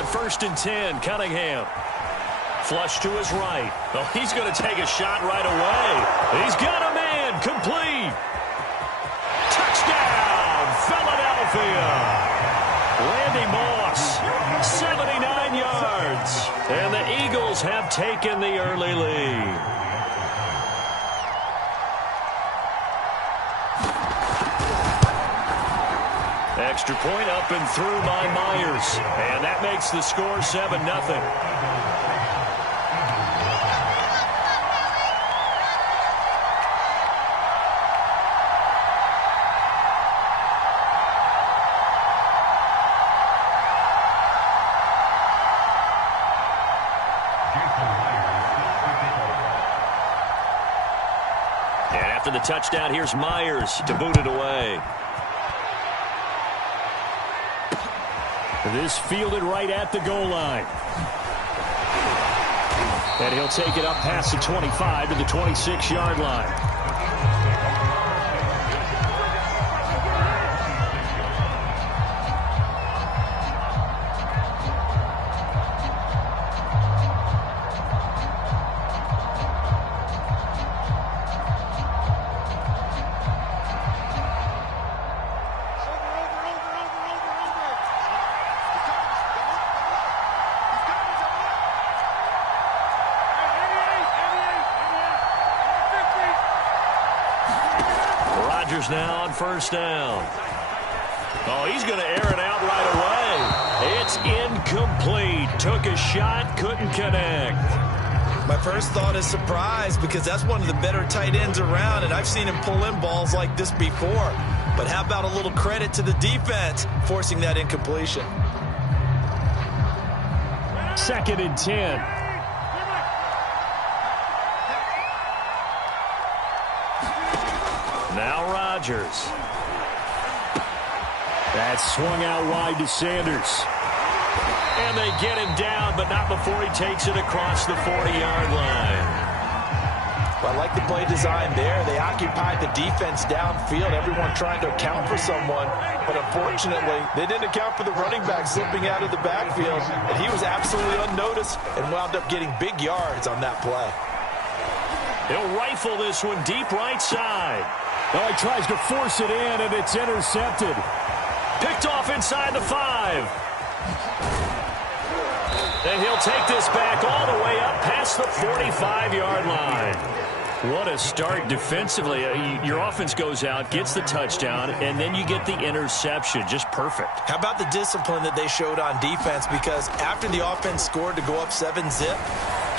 On 1st and 10, Cunningham. Flush to his right. Oh, he's going to take a shot right away. He's got a man. Complete. Touchdown, Philadelphia. Randy Moss, 79 yards. And the Eagles have taken the early lead. Extra point up and through by Myers. And that makes the score 7-0. And after the touchdown, here's Myers to boot it away. This fielded right at the goal line. And he'll take it up past the 25 to the 26-yard line. Now on 1st down. Oh, he's going to air it out right away. It's incomplete. Took a shot, couldn't connect. My first thought is surprise because that's one of the better tight ends around, and I've seen him pull in balls like this before. But how about a little credit to the defense forcing that incompletion? 2nd and 10. Now Rodgers. That's swung out wide to Sanders. And they get him down, but not before he takes it across the 40-yard line. Well, I like the play design there. They occupied the defense downfield, everyone trying to account for someone. But unfortunately, they didn't account for the running back slipping out of the backfield. And he was absolutely unnoticed and wound up getting big yards on that play. He'll rifle this one deep right side. Oh, he tries to force it in, and it's intercepted. Picked off inside the 5. And he'll take this back all the way up past the 45-yard line. What a start defensively. Your offense goes out, gets the touchdown, and then you get the interception. Just perfect. How about the discipline that they showed on defense? Because after the offense scored to go up 7-zip,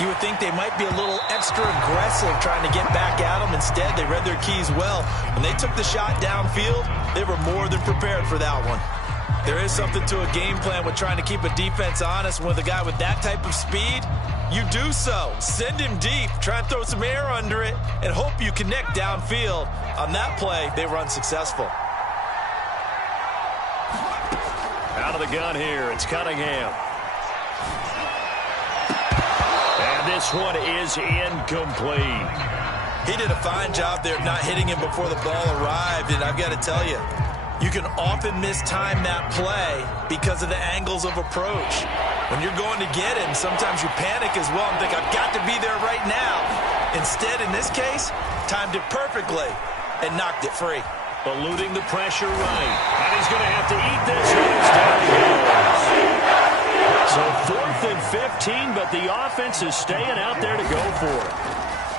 you would think they might be a little extra aggressive trying to get back at them. Instead, they read their keys well. When they took the shot downfield, they were more than prepared for that one. There is something to a game plan with trying to keep a defense honest. With a guy with that type of speed, you do so. Send him deep, try and throw some air under it, and hope you connect downfield. On that play, they were unsuccessful. Out of the gun here, it's Cunningham. And this one is incomplete. He did a fine job there of not hitting him before the ball arrived, and I've got to tell you, you can often mistime that play because of the angles of approach. When you're going to get him, sometimes you panic as well and think, I've got to be there right now. Instead, in this case, timed it perfectly and knocked it free. Eluding the pressure right. And he's going to have to eat this. Down he goes. So 4th and 15, but the offense is staying out there to go for it.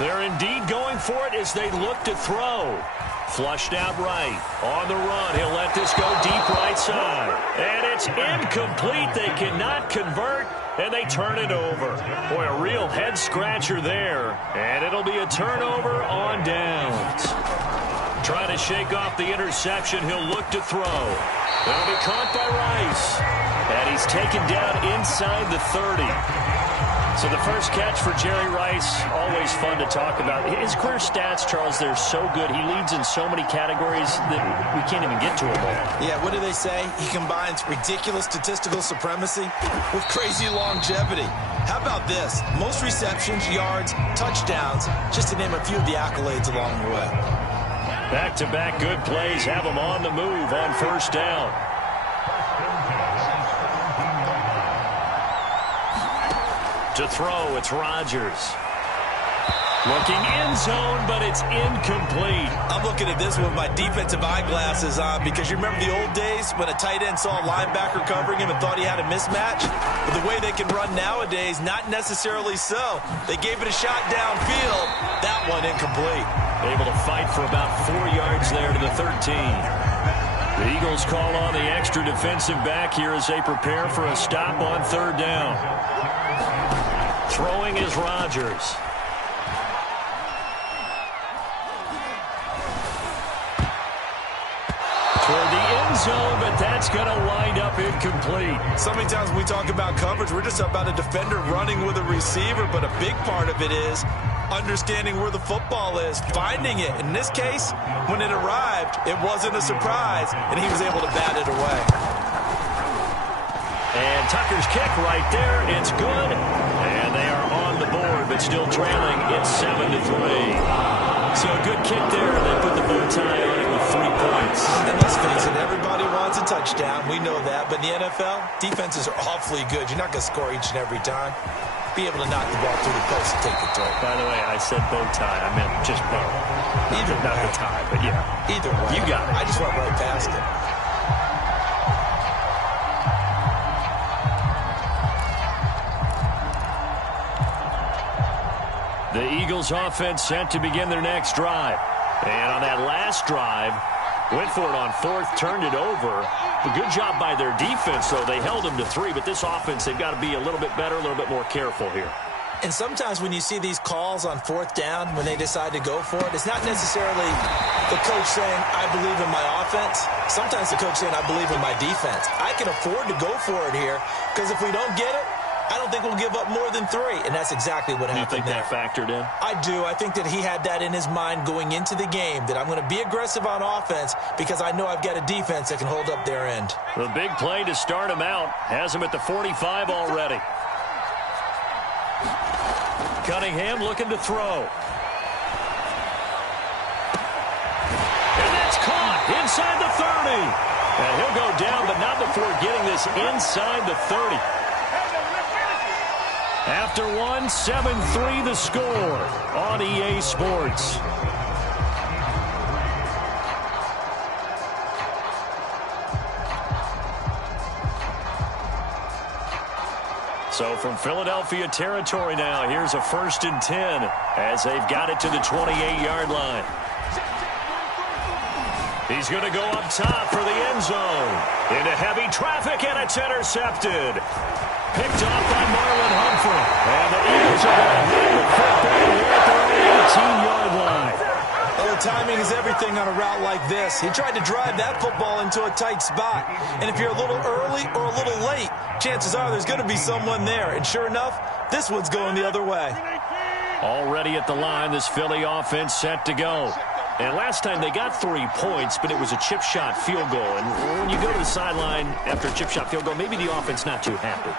They're indeed going for it as they look to throw. Flushed out right. On the run, he'll let this go deep right side. And it's incomplete. They cannot convert, and they turn it over. Boy, a real head-scratcher there. And it'll be a turnover on downs. Trying to shake off the interception, he'll look to throw. It'll be caught by Rice. And he's taken down inside the 30. So the first catch for Jerry Rice, always fun to talk about. His career stats, Charles, they're so good. He leads in so many categories that we can't even get to him all. Yeah, what do they say? He combines ridiculous statistical supremacy with crazy longevity. How about this? Most receptions, yards, touchdowns, just to name a few of the accolades along the way. Back-to-back good plays have him on the move on 1st down. To throw, it's Rodgers. Looking end zone, but it's incomplete. I'm looking at this with my defensive eyeglasses on because you remember the old days when a tight end saw a linebacker covering him and thought he had a mismatch? But the way they can run nowadays, not necessarily so. They gave it a shot downfield. That one incomplete. Able to fight for about 4 yards there to the 13. The Eagles call on the extra defensive back here as they prepare for a stop on third down. Throwing is Rodgers. Toward the end zone, but that's going to wind up incomplete. So many times when we talk about coverage, we're just about a defender running with a receiver, but a big part of it is understanding where the football is, finding it. In this case, when it arrived, it wasn't a surprise, and he was able to bat it away. And Tucker's kick right there. It's good. And they are on the board, but still trailing. It's 7-3. So a good kick there. They put the bow tie on it with 3 points. And let's face it, everybody wants a touchdown. We know that. But in the NFL, defenses are awfully good. You're not going to score each and every time. Be able to knock the ball through the post and take the throw. By the way, I said bow tie. I meant just bow. Either not way. the tie, but yeah. Either way. You got it. I just went right past it. The Eagles offense set to begin their next drive. And on that last drive, went for it on fourth, turned it over. A good job by their defense, though. They held them to 3, but this offense, they've got to be a little bit better, a little bit more careful here. And sometimes when you see these calls on fourth down, when they decide to go for it, it's not necessarily the coach saying, I believe in my offense. Sometimes the coach saying, I believe in my defense. I can afford to go for it here because if we don't get it, I don't think we'll give up more than 3, and that's exactly what happened there. You think that factored in? I do. I think that he had that in his mind going into the game, that I'm going to be aggressive on offense because I know I've got a defense that can hold up their end. The big play to start him out has him at the 45 already. Cunningham looking to throw. And that's caught inside the 30. And he'll go down, but not before getting this inside the 30. After 1, 7-3 the score on EA Sports. So from Philadelphia territory now, here's a 1st and 10 as they've got it to the 28-yard line. He's going to go up top for the end zone. Into heavy traffic, and it's intercepted. Picked off by Marlon Humphrey. And the Eagles are going to hit the football here at their 18-yard line. Well, the timing is everything on a route like this. He tried to drive that football into a tight spot. And if you're a little early or a little late, chances are there's going to be someone there. And sure enough, this one's going the other way. Already at the line, this Philly offense set to go. And last time they got 3 points, but it was a chip shot field goal. And when you go to the sideline after a chip shot field goal, maybe the offense not too happy.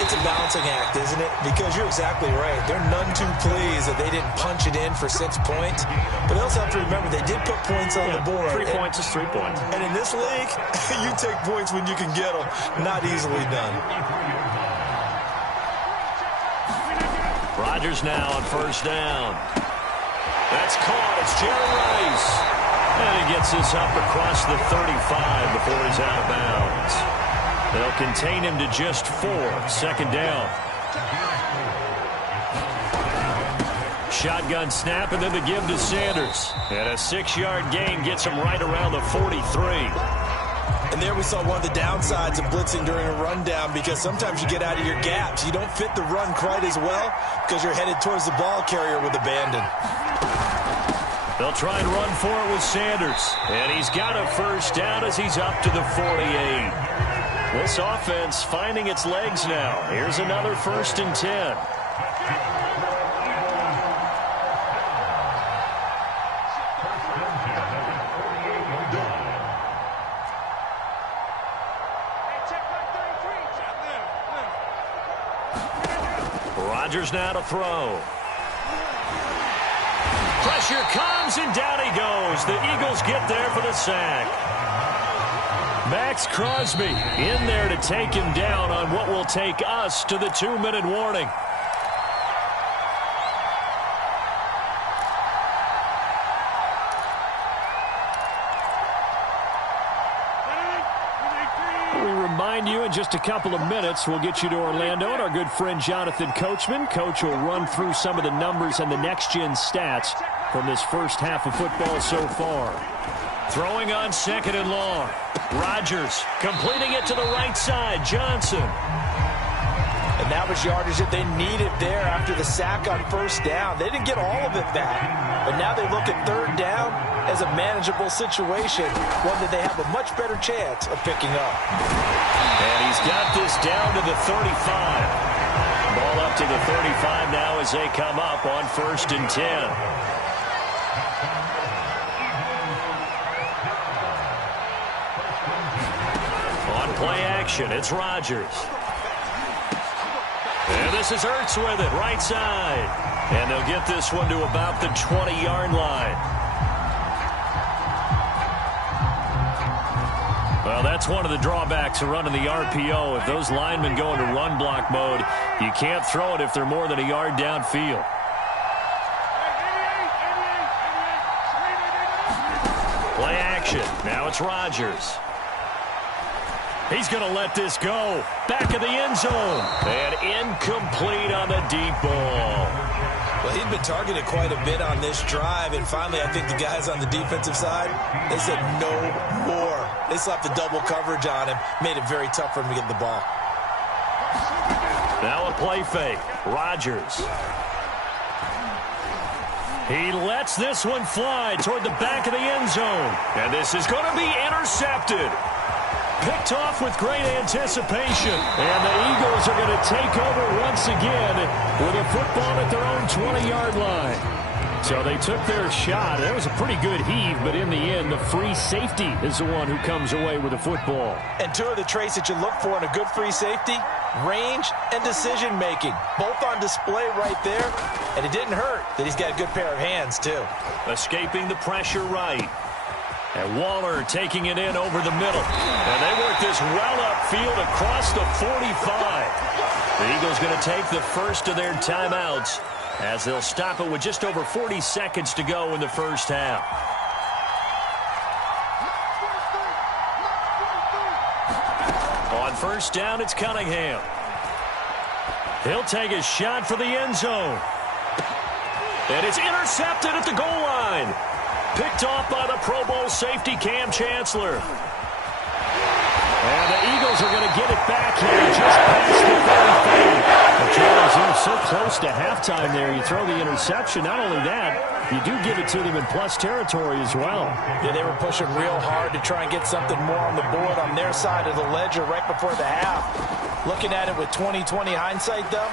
It's a balancing act, isn't it? Because you're exactly right. They're none too pleased that they didn't punch it in for 6 points. But they also have to remember they did put points on the board. 3 points is 3 points. And in this league, you take points when you can get them. Not easily done. Rodgers now on 1st down. That's caught. It's Jerry Rice. And he gets this up across the 35 before he's out of bounds. They'll contain him to just 4. 2nd down. Shotgun snap, and then the give to Sanders. And a 6-yard gain gets him right around the 43. And there we saw one of the downsides of blitzing during a rundown because sometimes you get out of your gaps. You don't fit the run quite as well because you're headed towards the ball carrier with abandon. They'll try and run for it with Sanders. And he's got a 1st down as he's up to the 48. This offense finding its legs now. Here's another 1st and 10. Rodgers now to throw. Pressure comes, and down he goes. The Eagles get there for the sack. Max Crosby in there to take him down on what will take us to the 2-minute warning. We remind you in just a couple of minutes, we'll get you to Orlando, and our good friend Jonathan Coachman. Coach will run through some of the numbers and the next-gen stats from this first half of football so far. Throwing on 2nd and long. Rodgers completing it to the right side. Johnson. And that was yardage that they needed there after the sack on 1st down. They didn't get all of it back, but now they look at 3rd down as a manageable situation, one that they have a much better chance of picking up. And he's got this down to the 35. Ball up to the 35 now as they come up on 1st and 10. On play action, it's Rodgers. And this is Ertz with it, right side. And they'll get this one to about the 20-yard line. Well, that's one of the drawbacks of running the RPO. If those linemen go into run block mode, you can't throw it if they're more than a yard downfield. Play action. Now it's Rodgers. He's going to let this go. Back of the end zone. And incomplete on the deep ball. Well, he's been targeted quite a bit on this drive, and finally I think the guys on the defensive side, they said no more. They slapped the double coverage on him, made it very tough for him to get the ball. Now a play fake. Rodgers. He lets this one fly toward the back of the end zone. And this is going to be intercepted. Picked off with great anticipation. And the Eagles are going to take over once again with a football at their own 20-yard line. So they took their shot. That was a pretty good heave, but in the end, the free safety is the one who comes away with the football. And two of the traits that you look for in a good free safety, range and decision-making. Both on display right there. And it didn't hurt that he's got a good pair of hands, too. Escaping the pressure right. And Waller taking it in over the middle. And they work this well upfield across the 45. The Eagles going to take the first of their timeouts as they'll stop it with just over 40 seconds to go in the first half. On 1st down, it's Cunningham. He'll take a shot for the end zone. And it's intercepted at the goal line. Picked off by the Pro Bowl safety, Cam Chancellor. And the Eagles are going to get it back here just past the 35. But Charles, you're so close to halftime there. You throw the interception. Not only that, you do give it to them in plus territory as well. Yeah, they were pushing real hard to try and get something more on the board on their side of the ledger right before the half. Looking at it with 20/20 hindsight, though,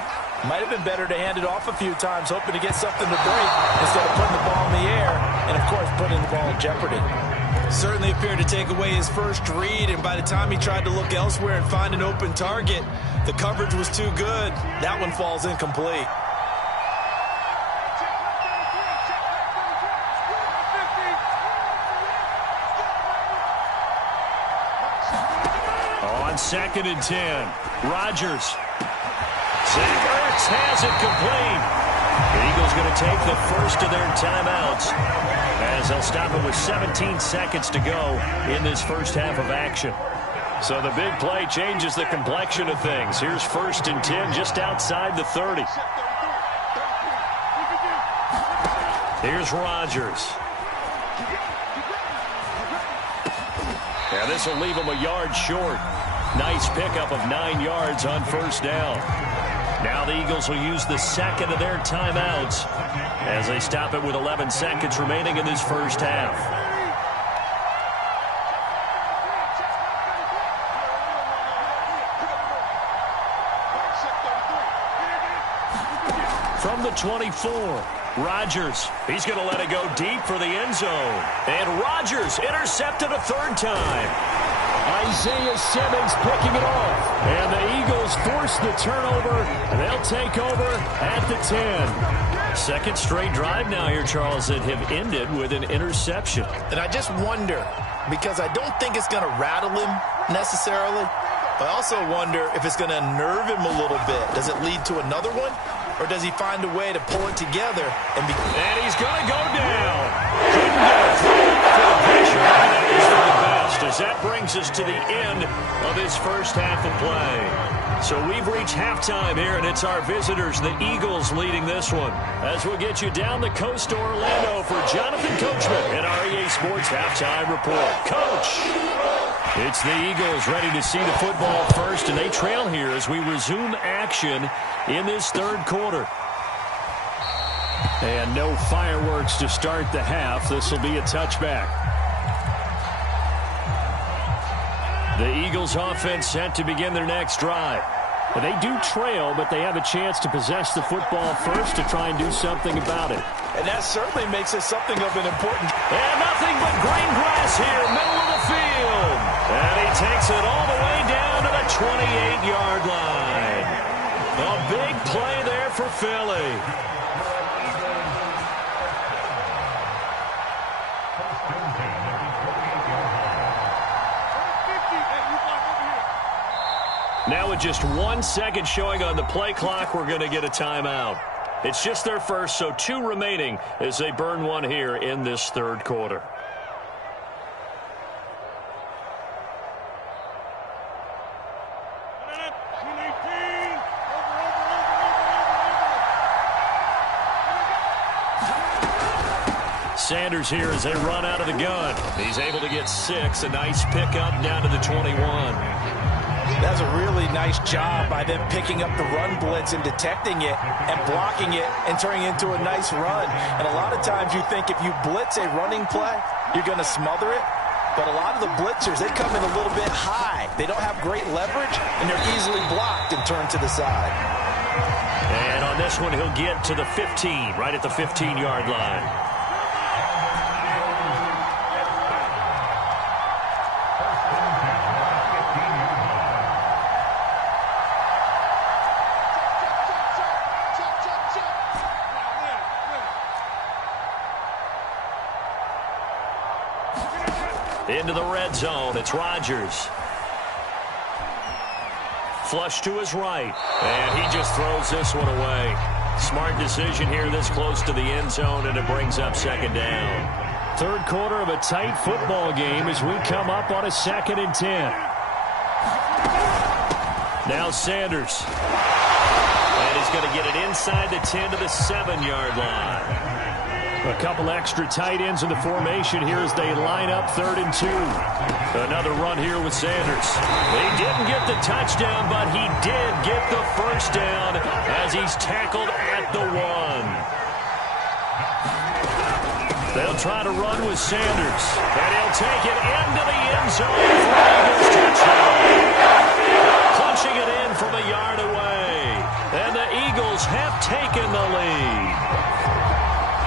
might have been better to hand it off a few times, hoping to get something to break instead of putting the ball in the air and, of course, putting the ball in jeopardy. Certainly appeared to take away his first read, and by the time he tried to look elsewhere and find an open target, the coverage was too good. That one falls incomplete. On 2nd and 10, Rodgers. Zach Ertz has it complete. The Eagles going to take the first of their timeouts as they'll stop it with 17 seconds to go in this first half of action. So the big play changes the complexion of things. Here's 1st and 10 just outside the 30. Here's Rodgers. And this will leave him a yard short. Nice pickup of 9 yards on 1st down. Now the Eagles will use the second of their timeouts as they stop it with 11 seconds remaining in this first half. From the 24, Rodgers. He's going to let it go deep for the end zone. And Rodgers intercepted a 3rd time. Isaiah Simmons picking it off. And the Eagles force the turnover. And they'll take over at the 10. Second straight drive now here, Charles, that have ended with an interception. And I just wonder, because I don't think it's going to rattle him necessarily. I also wonder if it's going to unnerve him a little bit. Does it lead to another one? Or does he find a way to pull it together? And he's going to go down. Couldn't get a throw for the pressure. That is for the best. dismissed as that brings us to the end of his first half of play. So we've reached halftime here, and it's our visitors, the Eagles, leading this one. As we'll get you down the coast to Orlando for Jonathan Coachman in our EA Sports Halftime Report. Coach! It's the Eagles ready to see the football first, and they trail here as we resume action in this third quarter. And no fireworks to start the half. This will be a touchback. The Eagles offense set to begin their next drive. They do trail, but they have a chance to possess the football first to try and do something about it. And that certainly makes it something of an important... And nothing but green grass here, middle of the field. And he takes it all the way down to the 28-yard line. A big play there for Philly. Now with just 1 second showing on the play clock, we're going to get a timeout. It's just their first, so 2 remaining as they burn one here in this third quarter. Sanders here as they run out of the gun. He's able to get 6, a nice pickup down to the 21. That's a really nice job by them picking up the run blitz and detecting it and blocking it and turning it into a nice run. And a lot of times you think if you blitz a running play, you're going to smother it. But a lot of the blitzers, they come in a little bit high. They don't have great leverage, and they're easily blocked and turned to the side. And on this one, he'll get to the 15, right at the 15-yard line. Into the red zone, it's Rodgers. Flush to his right, and he just throws this one away. Smart decision here this close to the end zone, and it brings up second down. Third quarter of a tight football game as we come up on a 2nd and 10. Now Sanders. And he's going to get it inside the 10 to the 7-yard line. A couple extra tight ends in the formation here as they line up 3rd and 2. Another run here with Sanders. He didn't get the touchdown, but he did get the first down as he's tackled at the 1. They'll try to run with Sanders, and he'll take it into the end zone for an Eagles touchdown. Punching it in from a yard away, and the Eagles have taken the lead.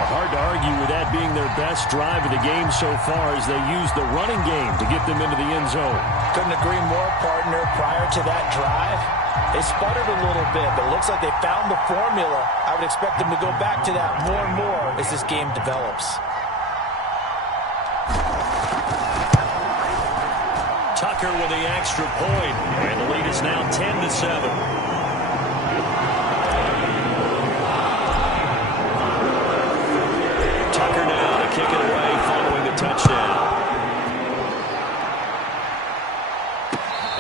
Hard to argue with that being their best drive of the game so far as they use the running game to get them into the end zone. Couldn't agree more, partner. Prior to that drive, they sputtered a little bit, but it looks like they found the formula. I would expect them to go back to that more and more as this game develops. Tucker with the extra point, and the lead is now 10-7. Tucker now to kick it away following the touchdown.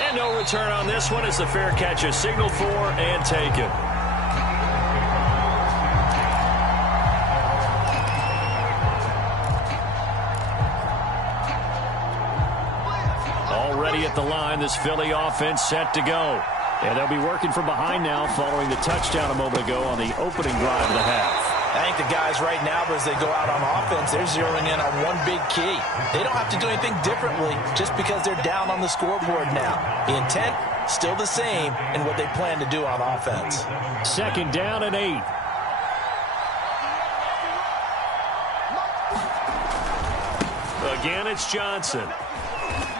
And no return on this one as the fair catch is signaled for and taken. Already at the line, this Philly offense set to go. And they'll be working from behind now following the touchdown a moment ago on the opening drive of the half. I think the guys right now, as they go out on offense, they're zeroing in on one big key. They don't have to do anything differently just because they're down on the scoreboard now. The intent, still the same in what they plan to do on offense. 2nd down and 8. Again, it's Johnson.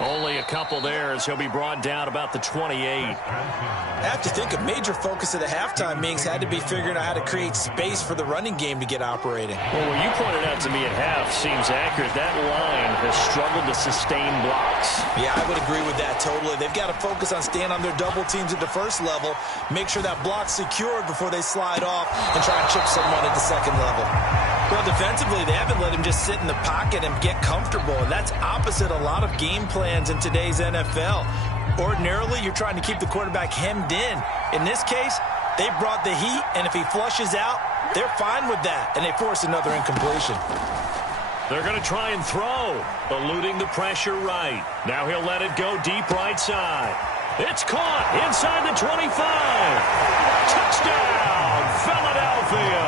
Only a couple there as he'll be brought down about the 28. I have to think a major focus of the halftime meetings had to be figuring out how to create space for the running game to get operating. Well, what you pointed out to me at half seems accurate. That line has struggled to sustain blocks. Yeah, I would agree with that totally. They've got to focus on staying on their double teams at the first level, make sure that block's secured before they slide off and try and chip someone at the second level. Well, defensively, they haven't let him just sit in the pocket and get comfortable, and that's opposite a lot of game plan plans in today's NFL. Ordinarily, you're trying to keep the quarterback hemmed in. In this case, they brought the heat, and if he flushes out, they're fine with that, and they force another incompletion. They're going to try and throw, eluding the pressure right. Now he'll let it go deep right side. It's caught inside the 25. Touchdown, Philadelphia.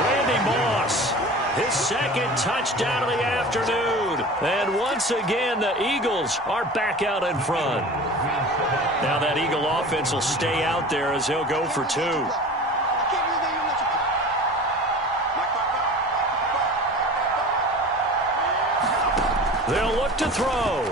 Randy Moss, his second touchdown of the afternoon. And once again, the Eagles are back out in front. Now that Eagle offense will stay out there as they'll go for two. They'll look to throw.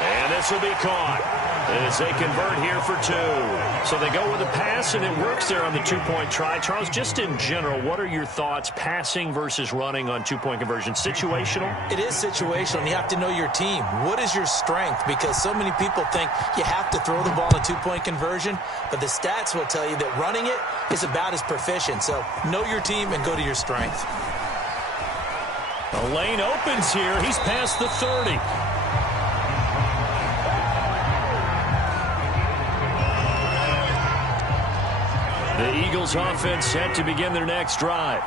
And this will be caught as they convert here for two. So they go with a pass, and it works there on the two-point try. Charles, just in general, what are your thoughts passing versus running on two-point conversion? Situational? It is situational, and you have to know your team. What is your strength? Because so many people think you have to throw the ball in a two-point conversion, but the stats will tell you that running it is about as proficient. So know your team and go to your strength. The lane opens here. He's past the 30. The Eagles offense set to begin their next drive.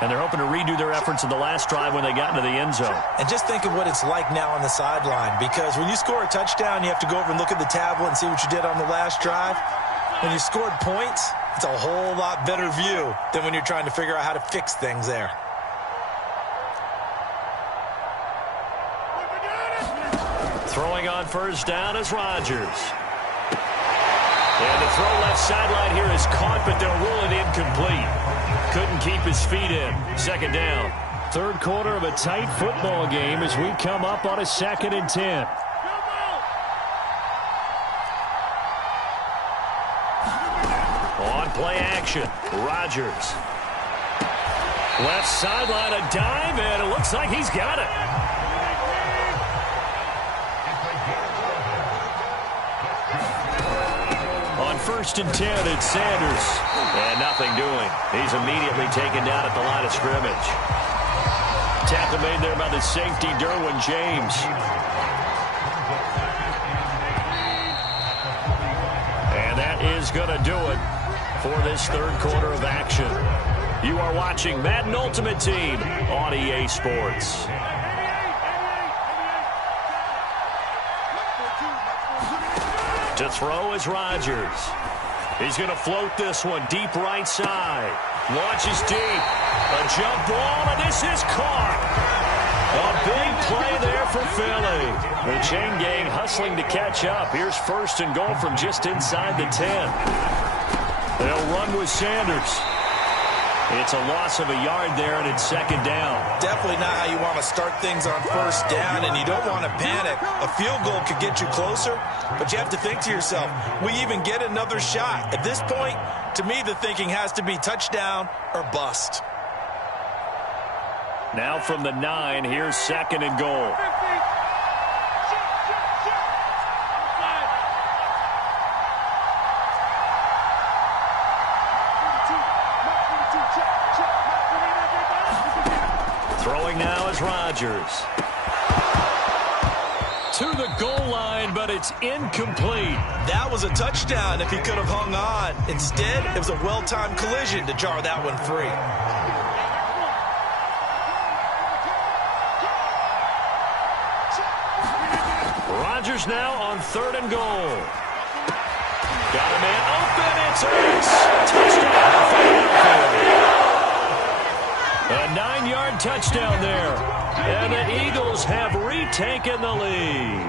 And they're hoping to redo their efforts in the last drive when they got into the end zone. And just think of what it's like now on the sideline, because when you score a touchdown, you have to go over and look at the tablet and see what you did on the last drive. When you scored points, it's a whole lot better view than when you're trying to figure out how to fix things there. Throwing on first down is Rodgers. And the throw left sideline here is caught, but they'll rule it incomplete. Couldn't keep his feet in. Second down. Third quarter of a tight football game as we come up on a 2nd and 10. On play action, Rodgers. Left sideline, a dive, and it looks like he's got it. On 1st and 10, it's Sanders. And nothing doing. He's immediately taken down at the line of scrimmage. Tackle made there by the safety, Derwin James. And that is going to do it for this third quarter of action. You are watching Madden Ultimate Team on EA Sports. To throw is Rodgers. He's going to float this one deep right side. Launches deep. A jump ball, and this is caught. A big play there for Philly. The chain gang hustling to catch up. Here's 1st and goal from just inside the 10. They'll run with Sanders. It's a loss of a yard there, and it's 2nd down. Definitely not how you want to start things on first down, and you don't want to panic. A field goal could get you closer, but you have to think to yourself, we even get another shot. At this point, to me, the thinking has to be touchdown or bust. Now from the 9, here's 2nd and goal. Throwing now is Rodgers. To the goal line, but it's incomplete. That was a touchdown if he could have hung on. Instead, it was a well-timed collision to jar that one free. Rodgers now on 3rd and goal. Got a man open. It's Ace. Touchdown, Philadelphia. A 9-yard touchdown there. And the Eagles have retaken the lead.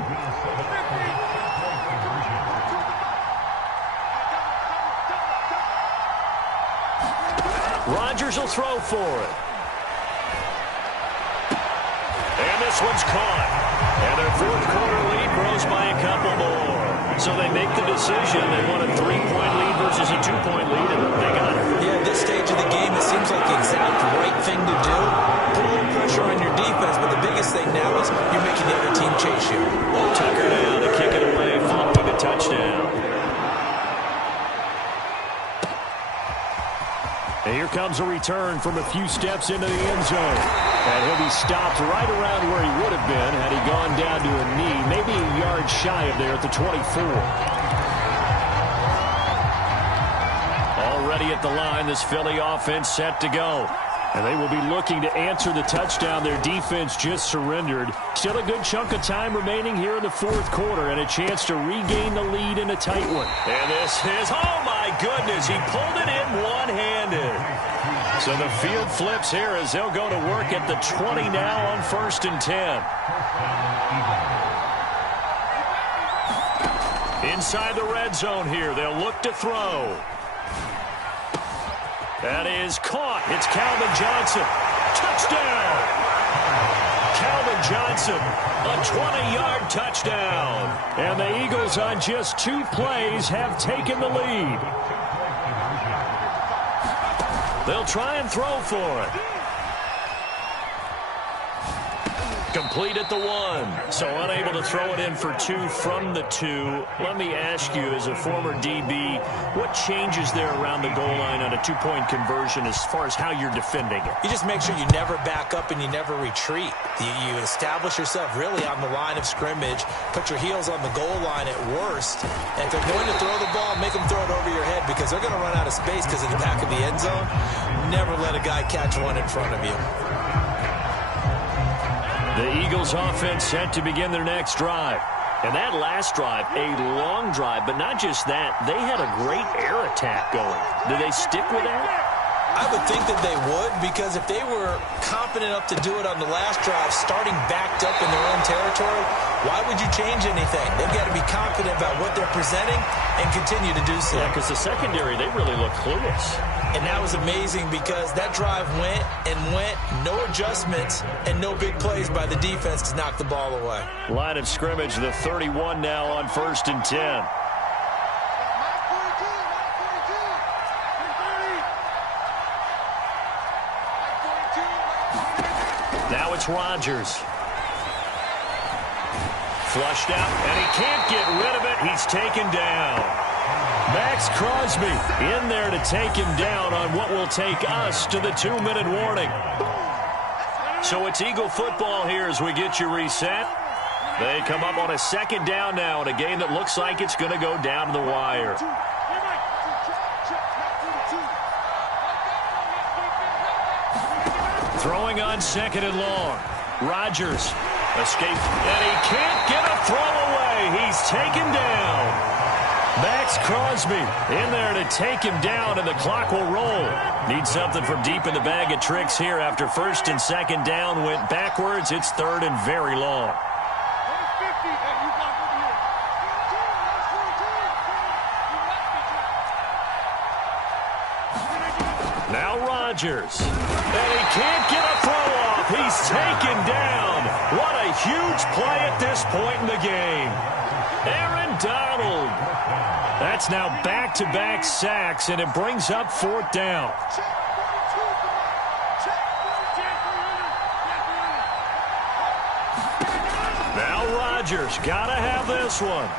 Rodgers will throw for it. And this one's caught. And their fourth quarter lead grows by a couple more. So they make the decision. They want a 3-point lead versus a 2-point lead, and they got it. Yeah, at this stage of the game, it seems like the exact right thing to do. Put a little pressure on your defense, but the biggest thing now is you're making the other team chase you. Tucker down to kick it away following the touchdown. And here comes a return from a few steps into the end zone. And he'll be stopped right around where he would have been had he gone down to a knee, maybe a yard shy of there at the 24. Already at the line, this Philly offense set to go. And they will be looking to answer the touchdown their defense just surrendered. Still a good chunk of time remaining here in the fourth quarter and a chance to regain the lead in a tight one. And this is, oh my goodness, he pulled it in one-handed. So the field flips here as they'll go to work at the 20 now on 1st and 10. Inside the red zone here, they'll look to throw. That is caught. It's Calvin Johnson. Touchdown! Calvin Johnson, a 20-yard touchdown. And the Eagles on just 2 plays have taken the lead. They'll try and throw for it. Complete at the 1. So unable to throw it in for 2 from the 2. Let me ask you, as a former DB, what changes there around the goal line on a 2-point conversion as far as how you're defending it? You just make sure you never back up and you never retreat. You establish yourself really on the line of scrimmage, put your heels on the goal line at worst, and if they're going to throw the ball, make them throw it over your head because they're going to run out of space because of the back of the end zone. Never let a guy catch one in front of you. The Eagles offense set to begin their next drive. And that last drive, a long drive, but not just that. They had a great air attack going. Do they stick with that? I would think that they would, because if they were confident enough to do it on the last drive, starting backed up in their own territory, why would you change anything? They've got to be confident about what they're presenting and continue to do so. Yeah, because the secondary, they really look clueless. And that was amazing because that drive went and went, no adjustments, and no big plays by the defense to knock the ball away. Line of scrimmage, the 31 now on 1st and 10. Now it's Rodgers. Flushed out, and he can't get rid of it. He's taken down. Max Crosby in there to take him down on what will take us to the 2-minute warning. So it's Eagle football here as we get you reset. They come up on a 2nd down now in a game that looks like it's going to go down to the wire. Throwing on 2nd and long. Rodgers escaped, and he can't get a throw away. He's taken down. Max Crosby in there to take him down, and the clock will roll. Need something from deep in the bag of tricks here after 1st and 2nd down went backwards. It's 3rd and very long. Now Rodgers. And he can't get a throw off. He's taken down. What a huge play at this point in the game. Aaron Donald. That's now back-to-back sacks, and it brings up 4th down. Now Rodgers. Gotta have this one.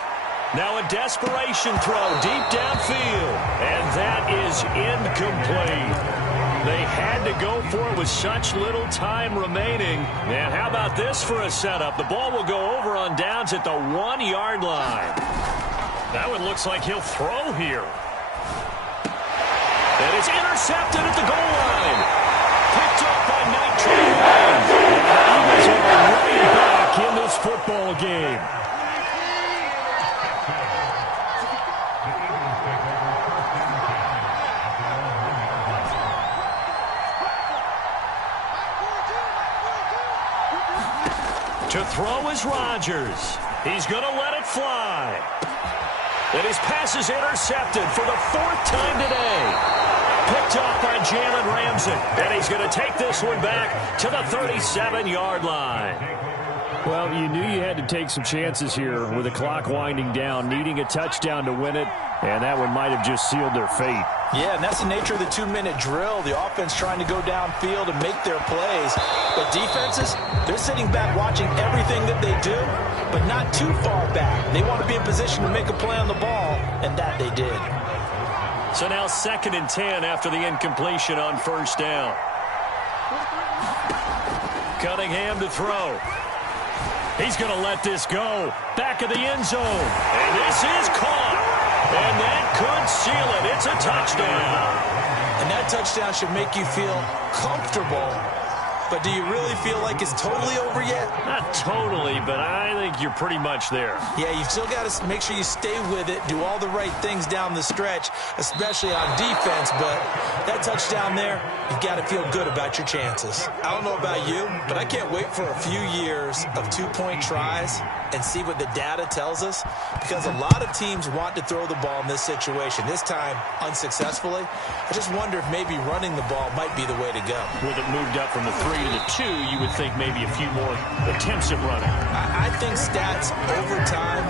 Now a desperation throw deep downfield. And that is incomplete. They had to go for it with such little time remaining. And how about this for a setup? The ball will go over on downs at the 1-yard line. That one looks like he'll throw here. And it's intercepted at the goal line. Picked up by Night Train. The Eagles are right back in this football game. To throw is Rodgers. He's going to let it fly. And his pass is intercepted for the 4th time today. Picked off by Jalen Ramsey. And he's going to take this one back to the 37-yard line. Well, you knew you had to take some chances here with the clock winding down, needing a touchdown to win it, and that one might have just sealed their fate. Yeah, and that's the nature of the 2-minute drill. The offense trying to go downfield and make their plays. But defenses, they're sitting back watching everything that they do, but not too far back. They want to be in position to make a play on the ball, and that they did. So now 2nd and 10 after the incompletion on 1st down. Cunningham to throw. He's going to let this go. Back of the end zone. And this is caught. And that could seal it. It's a touchdown. And that touchdown should make you feel comfortable. But do you really feel like it's totally over yet? Not totally, but I think you're pretty much there. Yeah, you've still got to make sure you stay with it, do all the right things down the stretch, especially on defense. But that touchdown there, you've got to feel good about your chances. I don't know about you, but I can't wait for a few years of two-point tries and see what the data tells us, because a lot of teams want to throw the ball in this situation, this time unsuccessfully. I just wonder if maybe running the ball might be the way to go. With it moved up from the 3 to the 2, you would think maybe a few more attempts at running. I think stats over time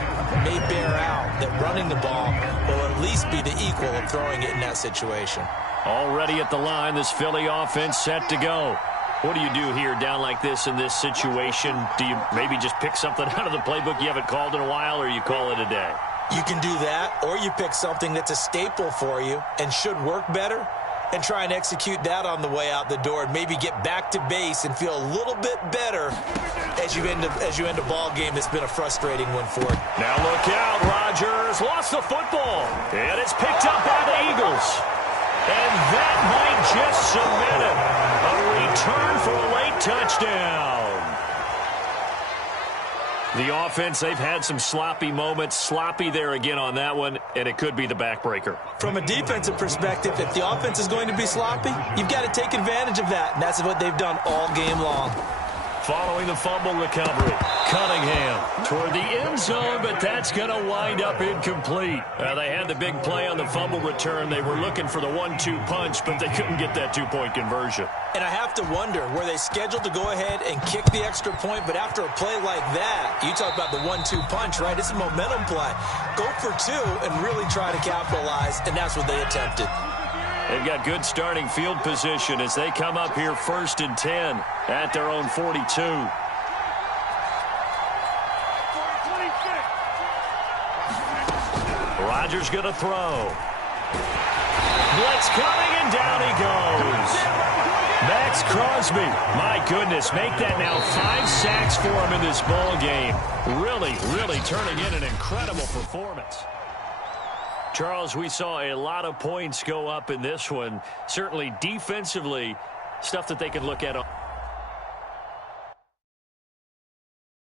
may bear out that running the ball will at least be the equal of throwing it in that situation. Already at the line, this Philly offense set to go. What do you do here down like this in this situation? Do you maybe just pick something out of the playbook you haven't called in a while, or you call it a day? You can do that, or you pick something that's a staple for you and should work better, and try and execute that on the way out the door and maybe get back to base and feel a little bit better as you end a ball game that's been a frustrating one for you. Now look out, Rodgers lost the football, and it's picked up by the Eagles. And that might just cement it. A return for a late touchdown. The offense, they've had some sloppy moments. Sloppy there again on that one, and it could be the backbreaker. From a defensive perspective, if the offense is going to be sloppy, you've got to take advantage of that, and that's what they've done all game long. Following the fumble recovery, Cunningham toward the end zone, but that's going to wind up incomplete. They had the big play on the fumble return. They were looking for the 1-2 punch, but they couldn't get that two-point conversion. And I have to wonder, were they scheduled to go ahead and kick the extra point, but after a play like that, you talk about the 1-2 punch, right? It's a momentum play. Go for two and really try to capitalize, and that's what they attempted. They've got good starting field position as they come up here 1st and 10 at their own 42. Rodgers going to throw. Blitz coming, and down he goes. Max Crosby, my goodness, make that now 5 sacks for him in this ball game. Really, really turning in an incredible performance. Charles, we saw a lot of points go up in this one. Certainly defensively, stuff that they can look at.